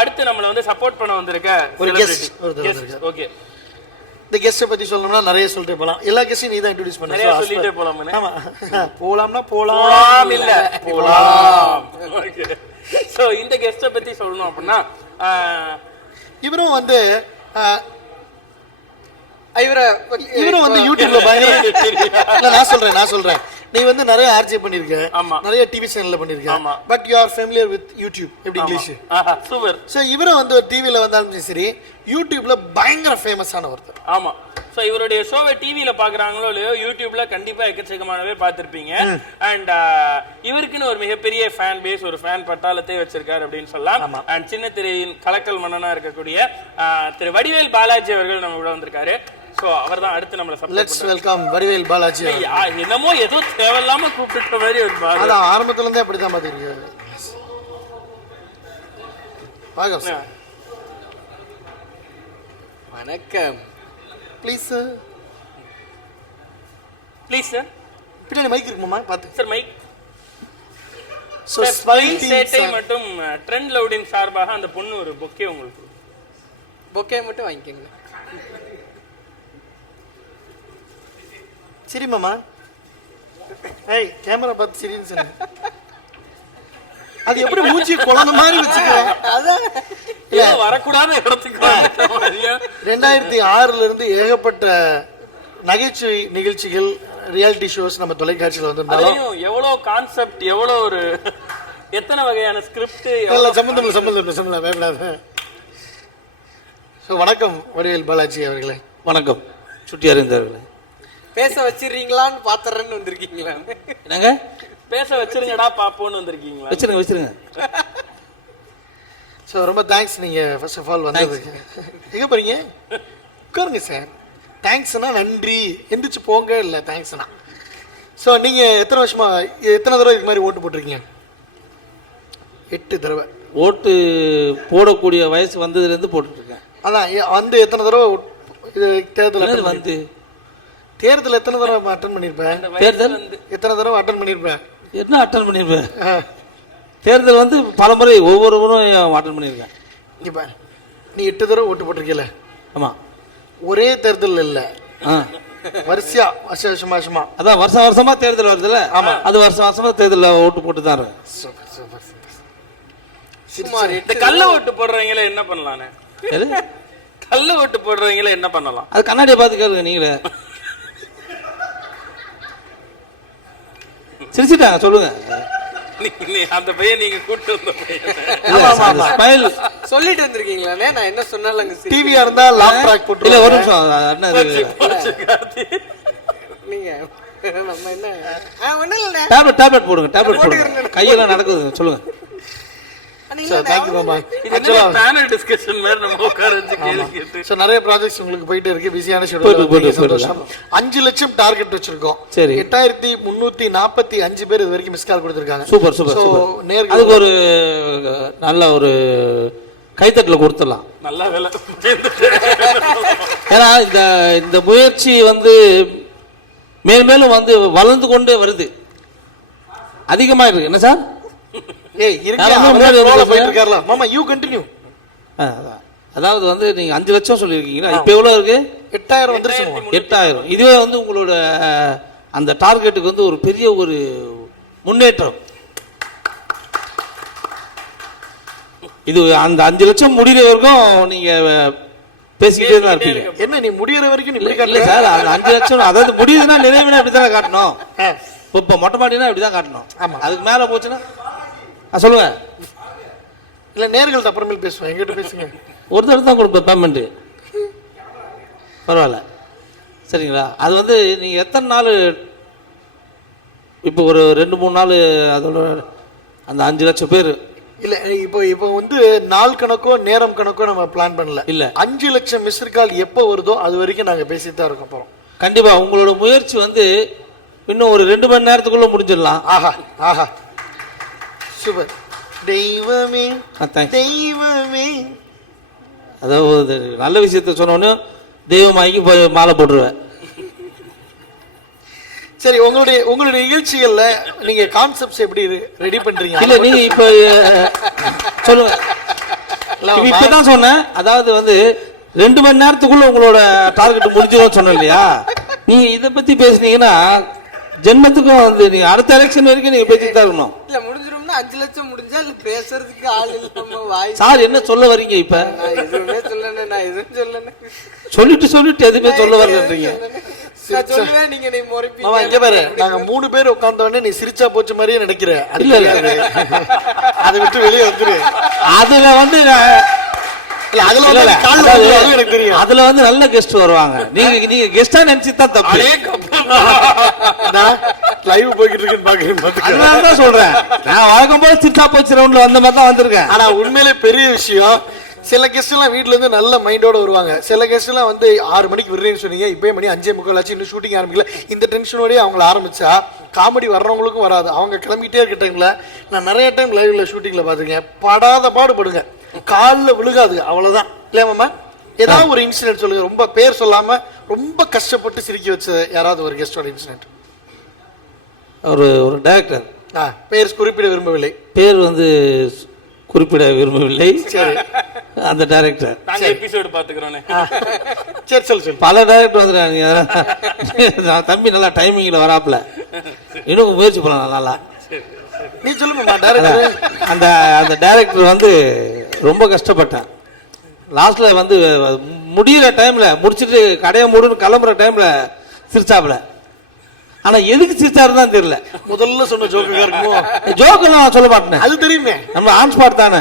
அடுத்து நம்மள வந்து சப்போர்ட் பண்ண வந்திருக்க ஒரு கெஸ்ட். ஓகே, இந்த கெஸ்ட்டை பத்தி சொல்லணும்னா நிறைய சொல்லிட்டே போலாம். எல்லா கெஸ்டையும் நீ தான் இன்ட்ரோடியூஸ் பண்ண. நிறைய சொல்லிட்டே போலாம். ஆமா, போலாம்னா போலாம் இல்ல போலாம். ஓகே, சோ இந்த கெஸ்ட்டை பத்தி சொல்லணும் அப்படின்னா இவரும் வந்து இவரும் வந்து யூடியூப்ல பயங்கர நான் சொல்றேன் நீ வந்து நிறைய ஆர்ஜே பண்ணிருக்க, நிறைய டிவி சேனல்ல பண்ணிருக்க, but you are familiar with YouTube. எப்படி இங்கிலீஷ் சூப்பர். சோ இவரும் வந்து ஒரு டிவில வந்தாலும் சரி யூடியூப்ல பயங்கர ஃபேமஸான ஒருத்தர். ஆமா, சோ இவருடைய ஷோவை டிவில பாக்குறாங்களோ இல்லையோ யூடியூப்ல கண்டிப்பா எக்கச்சக்கமான பேர் பார்த்திருப்பீங்க. அண்ட் இவருக்குன்னு ஒரு மிகப்பெரிய ஃபேன் பேஸ், ஒரு ஃபேன் பட்டாளத்தை வச்சிருக்காரு அப்படின்னு சொல்லலாம். அண்ட் சின்ன திரையின் கலக்கல் மன்னனா இருக்கக்கூடிய திரு வடிவேல் பாலாஜி அவர்கள் நம்ம கூட வந்திருக்காரு. சோ அவர்தான் அடுத்து நம்மள support. Let's welcome Vadivel Balaji. என்னமோ ஏதோ தேவையில்லாம கூப்பிட்ட மாதிரி ஒரு பாரு. அத ஆரம்பத்துல இருந்தே அப்படிதான் பாத்தீங்க. வாங்க சார். வணக்கம். Please sir. Please sir. பின்னாடி மைக் இருக்குமா பாத்து. Sir mic. சோ ஸ்மைல் சேட்டை மற்றும் ட்ரெண்ட் லவுடின் சார்பாக அந்த பொண்ணு ஒரு பொக்கே உங்களுக்கு. பொக்கே மட்டும் வாங்கிக்கங்க. சரி மாமா. ஏய் கேமரா பார்த்து சரின்னு சொன்ன. அது எப்படி மூஞ்சி குழந்த மாதிரி வச்சுக்க. அதான் வரக்கூடாத இடத்துக்கு 2006ல இருந்து ஏகப்பட்ட நகைச்சுவை நிகழ்ச்சிகள், ரியாலிட்டி ஷோஸ் நம்ம தொலைக்காட்சியில் வந்திருந்தாலும் எவ்வளவு கான்செப்ட், எவ்வளவு ஒரு எத்தனை வகையான ஸ்கிரிப்ட், சம்பந்தம் வேண்டாத. ஸோ வணக்கம் வடிவேல் பாலாஜி அவர்களே. வணக்கம் சுட்டியார் இருந்தவர்களே. பேச வச்சிடுறீங்களான்னு பாத்துறேன்னு வந்திருக்கீங்களா? என்னங்க பேச வச்சிருங்கடா பாப்போன்னு வந்திருக்கீங்களா? வச்சிருங்க. ஸோ ரொம்ப தேங்க்ஸ் நீங்கள் ஃபர்ஸ்ட் ஆஃப் ஆல் வந்ததுக்கு. எங்கே போகிறீங்க? உட்காருங்க சார். தேங்க்ஸ்னா நன்றி, எந்திரிச்சு போங்க இல்லை தேங்க்ஸ்னா. ஸோ நீங்கள் எத்தனை தடவை இது மாதிரி ஓட்டு போட்டிருக்கீங்க? 8 தடவை. ஓட்டு போடக்கூடிய வயசு வந்ததுலேருந்து போட்டுட்ருக்கேன். அதான் வந்து எத்தனை தடவை இது தேர்தல் வந்து தேர்தல் எத்தனை தடவை அட்டன் பண்ணியிருப்பேன்? தேர்தல் எத்தனை தடவை அட்டன் பண்ணியிருப்பேன்? என்ன அட்டன் பண்ணியிருப்பேன்? தேர்தல் வந்து பல முறை ஒவ்வொரு முறையும் அட்டன் பண்ணியிருக்கேன். இப்போ நீ 8 தடவை ஓட்டு போட்டிருக்கல? ஆமாம். ஒரே தேர்தல் இல்லை, வரிசையா வருஷமா. அதான் வருஷமா தேர்தல் வருதுல்ல. ஆமாம், அது வருஷமா தேர்தலில் ஓட்டு போட்டு தான் இருக்கு. இந்த கள்ள ஓட்டு போடுறவங்கள என்ன பண்ணலான்னு? கள்ள ஓட்டு போடுறவங்கள என்ன பண்ணலாம்? அது கண்ணாடியை பார்த்து கேளுங்க நீங்களே. சிரிச்சிட்டாங்க சொல்லுங்க. அந்த பையன் நீங்க கூட்டு வந்த பையன் சொல்லிட்டு வந்திருக்கீங்களே. நான் என்ன சொன்னாலும் டிவியா இருந்தா லாக் ட்ராக் போட்டு. இல்ல ஒரு நிமிஷம் அண்ணா, நீங்க நம்ம என்ன ஒண்ணும் இல்ல. டேப்லெட் போடுங்க. கையெல்லாம் நடக்குது சொல்லுங்க. நிறைய ப்ராஜெக்ட்ஸ் உங்களுக்கு போயிட்டு இருக்கு, பிஸியான ஷெட்யூல். 5 லட்சம் டார்கெட் வச்சிருக்கோம். 8345 பேர் இது வரைக்கும் மிஸ் கால் கொடுத்திருக்காங்க. சூப்பர். அதுக்கு ஒரு நல்ல ஒரு கைத்தட்டல கொடுத்துடலாம். நல்ல வேலை. ஏன்னா இந்த முயற்சி வந்து மேலும் வந்து வளர்ந்து கொண்டே வருது, அதிகமா இருக்கு. என்ன சார்? அதாவது வந்து நீங்க 5 லட்சம் சொல்லிருக்கீங்களா? இப்ப எவ்வளவு இருக்கு? 8000 வந்துருச்சு. 8000. இதுவே வந்து உங்களோட அந்த டார்கெட்டுக்கு வந்து ஒரு பெரிய ஒரு முன்னேற்றம். இது அந்த 5 லட்சம் முடிகிற வரைக்கும் நீங்க பேசிக்கிட்டே தான் இருப்பீங்க. என்ன நீ முடிகிற வரைக்கும் இல்ல சார், அந்த 5 லட்சம் அதாவது முடியுதுன்னா நிறைவேனா இப்படித்தானே காட்டணும். இப்ப மொட்டை மாட்டினா இப்படிதான் காட்டணும். அதுக்கு மேல போச்சுன்னா சொல்லுங்க. இல்ல நேர்கள்ட்ட அப்புறமேல் பேசுவேன், எங்கிட்ட பேசுங்க. ஒரு தடவை தான் கொடுப்பேன் பேமெண்ட். பரவாயில்ல சரிங்களா? அது வந்து நீங்க எத்தனை நாள், இப்போ ஒரு 2-3 நாள் அதோட அந்த 5 லட்சம் பேர் இல்ல. இப்போ வந்து நாள் கணக்கோ நேரம் கணக்கோ நம்ம பிளான் பண்ணல. இல்ல 5 லட்சம் மிஸ்டு கால் எப்போ வருதோ அது வரைக்கும் நாங்க பேசிட்டு தான் இருக்க போறோம். கண்டிப்பா உங்களோட முயற்சி வந்து இன்னும் ஒரு 2 மணி நேரத்துக்குள்ள முடிஞ்சிடலாம். ஆஹா சூப்பர். தெய்வமே தெய்வமே. அதாவது நல்ல விஷயத்த சொன்னோன்னு தெய்வமாக்கி போய் மாலை போட்டுருவேன். சரி, உங்களுடைய நிகழ்ச்சிகள்ல நீங்க கான்செப்ட்ஸ் எப்படி ரெடி பண்றீங்க? இல்ல நீங்க இப்ப சொல்லுங்க. இப்ப இப்பதான் சொன்னேன், அதாவது வந்து 2 மணி நேரத்துக்குள்ள உங்களோட டார்கெட் முடிஞ்சிடும் சொன்னேன் இல்லையா? நீங்க இதை பத்தி பேசுனீங்கன்னா ஜென்மத்துக்கும் வந்து நீங்க அடுத்த எலெக்ஷன் வரைக்கும் நீங்க பேசிட்டு தான் இருக்கணும். இல்ல முடிஞ்சிரும்னா 5 லட்சம் முடிஞ்சா இல்ல பேசுறதுக்கு ஆள் இல்லாம வாய். சார் என்ன சொல்ல வர்றீங்க இப்ப? நான் எதுவுமே சொல்லல, நான் எதுவும் சொல்லல. சொல்லிட்டு எதுவுமே சொல்ல வரலன்றீங்க. நான் சொல்லுவேன், நீங்க நீ முறைப்பீங்க. மாமா இங்க பாரு, நாங்க 3 பேர் உட்கார்ந்தவொடனே நீ சிரிச்சா போச்சு மாதிரியே நினைக்கிற. இல்ல அதை விட்டு வெளியே வந்துரு. அதுல வந்து இல்ல அதுல வந்து கால் வந்து அது எனக்கு தெரியும். அதுல வந்து நல்ல கெஸ்ட் வருவாங்க. நீங்க கெஸ்டா நினைச்சுதான் தப்பு. நான் லைவ் போய்கிட்டு இருக்கேன்னு பாக்குறேன். அதனால தான் சொல்றேன், நான் வழக்கம் போல சிரிச்சா போச்சு ரவுண்ட்ல வந்த மாதிரி தான் வந்திருக்கேன். ஆனா உண்மையிலே பெரிய விஷயம், சில கெஸ்ட் எல்லாம் வீட்டுல இருந்து நல்ல மைண்டோட வருவாங்க. சில கெஸ்ட் எல்லாம் வந்து 6 மணிக்கு விடுறேன்னு சொன்னீங்க, இப்பயே மணி 5:45 ஆச்சு, இன்னும் ஷூட்டிங் ஆரம்பிக்கல. இந்த டென்ஷனோடய அவங்கள ஆரம்பிச்சா காமெடி வர்றவங்களுக்கும் வராது. அவங்க கிளம்பிட்டே இருக்க டைம்ல நான் நிறைய டைம் லைவ்ல ஷூட்டிங்ல பாத்துருக்கேன், படாத பாடுபடுங்க, காலில் விழுகாது, அவ்வளவுதான். இல்லையா மாமா? ஏதாவது ஒரு இன்சிடென்ட் சொல்லுங்க, ரொம்ப பேர் சொல்லாம ரொம்ப கஷ்டப்பட்டு சிரிக்க வச்ச யாராவது ஒரு கெஸ்டோட இன்சிடென்ட். ஒரு டைரக்டர், பேர் குறிப்பிட விரும்பவில்லை, பேர் வந்து குறிப்பிட விரும்பவில்லை. சரி, அந்த டைரக்டர் நாங்க எபிசோட் பாத்துக்கிறோம். சரி சொல்லு. பல டைரக்டர் வந்துடுறாங்க. தம்பி நல்லா டைமிங்ல வராப்புல, இன்னும் முயற்சி பண்ணலாம் நல்லா. நீ சொல்லுமா டைரக்டர். அந்த டைரக்டர் வந்து ரொம்ப கஷ்டப்பட்டேன். லாஸ்ட்ல வந்து முடிகிற டைம்ல முடிச்சுட்டு கடையை மூடுன்னு கிளம்புற டைம்ல சிரிச்சாப்புல. ஆனா எதுக்கு சிரிச்சாருன்னு தான் தெரியல. முதல்ல சொன்ன ஜோக்கா இருக்குமோ? ஜோக்கெல்லாம் சொல்ல மாட்டேன், அது தெரியுமே, நம்ம ஆன் ஸ்பாட் தானே.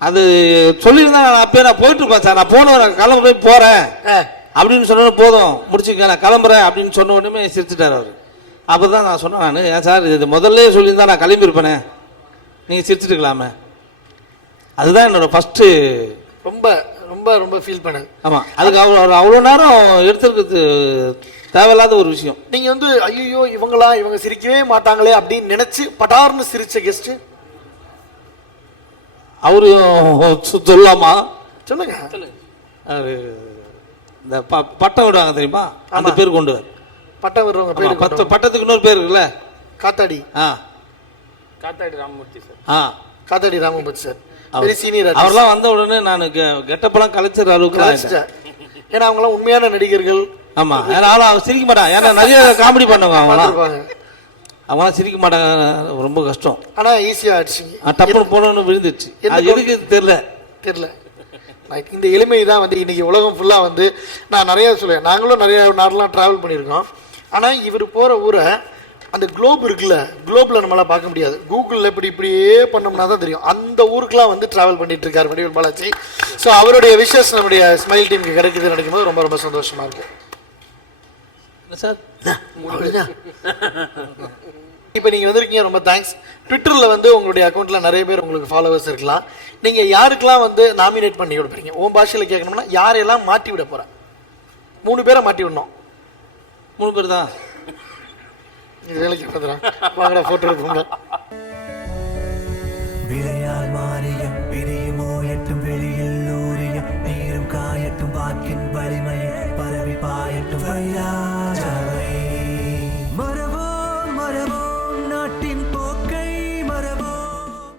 அது சொல்லியிருந்தா நான் அப்பயே நான் போயிட்டு இருப்பேன் சார், நான் போன கிளம்ப போய் போறேன் அப்படின்னு சொன்ன போதும் முடிச்சுக்க நான் கிளம்புறேன் அப்படின்னு சொன்ன உடனே சிரிச்சுட்டார் அவர். அப்பதான் நான் சொன்னேன், நான் ஏன் சார் இது முதல்ல சொல்லியிருந்தா நான் கிளம்பியிருப்பேனே, நீங்க சிரிச்சுட்டுக்கலாமே. அதுதான் என்னோட ஃபர்ஸ்ட் ரொம்ப ரொம்ப ரொம்ப ஃபீல் பண்ணது. ஆமா, அதுக்கு அவ்வளோ நேரம் எடுத்துருக்கிறது தேவையில்லாத ஒரு விஷயம். நீங்க வந்து ஐயோ இவங்க சிரிக்கவே மாட்டாங்களே அப்படின்னு நினைச்சு படார்னு சிரிச்ச கெஸ்ட் அவரு சொல்லாமா? சொல்லுங்க. இந்த பட்டம் விடுவாங்க தெரியுமா, அந்த பேர் கொண்டு வர. பட்டம் விடுறவங்க பேர், பட்டத்துக்கு இன்னொரு பேர் இருக்குல்ல, காத்தாடி. காத்தாடி ராமமூர்த்தி சார். காத்தாடி ராமமூர்த்தி சார் வெரி சீனியர். அவர்லாம் வந்த உடனே நான் கெட்டப்பெல்லாம் கலைச்சர் அளவுக்கு, ஏன்னா அவங்களாம் உண்மையான நடிகர்கள். ஆமா, அவன் சிரிக்க மாட்டான், ஏன்னா நிறைய காமெடி பண்ணுவாங்க அவங்களாம் சிரிக்க மாட்டாங்க, ரொம்ப கஷ்டம். ஆனா ஈஸியா ஆயிடுச்சு, டப்புனு போனோன்னு விழுந்துச்சு. அது எதுக்கு தெரியல. இந்த எளிமை தான் வந்து இன்னைக்கு உலகம் ஃபுல்லா வந்து நான் நிறைய சொல்லுவேன், நாங்களும் நிறைய நாடெல்லாம் டிராவல் பண்ணியிருக்கோம். ஆனா இவர் போற ஊரை அந்த குளோப் இருக்குல்ல, குளோப்ல நம்மளால பார்க்க முடியாது, கூகுளில் இப்படியே பண்ணோம்னா தான் தெரியும். அந்த ஊருக்குலாம் வந்து டிராவல் பண்ணிட்டு இருக்காரு வடிவேல் பாலாஜி. ஸோ அவருடைய விஷஸ் நம்முடைய ஸ்மைல் டீமுக்கு கிடைக்குது நினைக்கும் போது ரொம்ப ரொம்ப சந்தோஷமா இருக்கு சார். இப்போ நீங்க வந்திருக்கீங்க, ரொம்ப தேங்க்ஸ். ட்விட்டர்ல வந்து உங்களுடைய அக்கௌண்ட்ல நிறைய பேர் உங்களுக்கு ஃபாலோவர்ஸ் இருக்கலாம். நீங்க யாருக்கெல்லாம் வந்து நாமினேட் பண்ணி கொடுப்பீங்க? உன் பாஷையில் கேட்கணும்னா யாரையெல்லாம் மாட்டி விட போற? 3 பேரை மாட்டி விடணும். 3 பேர் தான். இது வேலைக்கு வந்துடும், வாங்கடா போட்டோ எடுப்போங்க.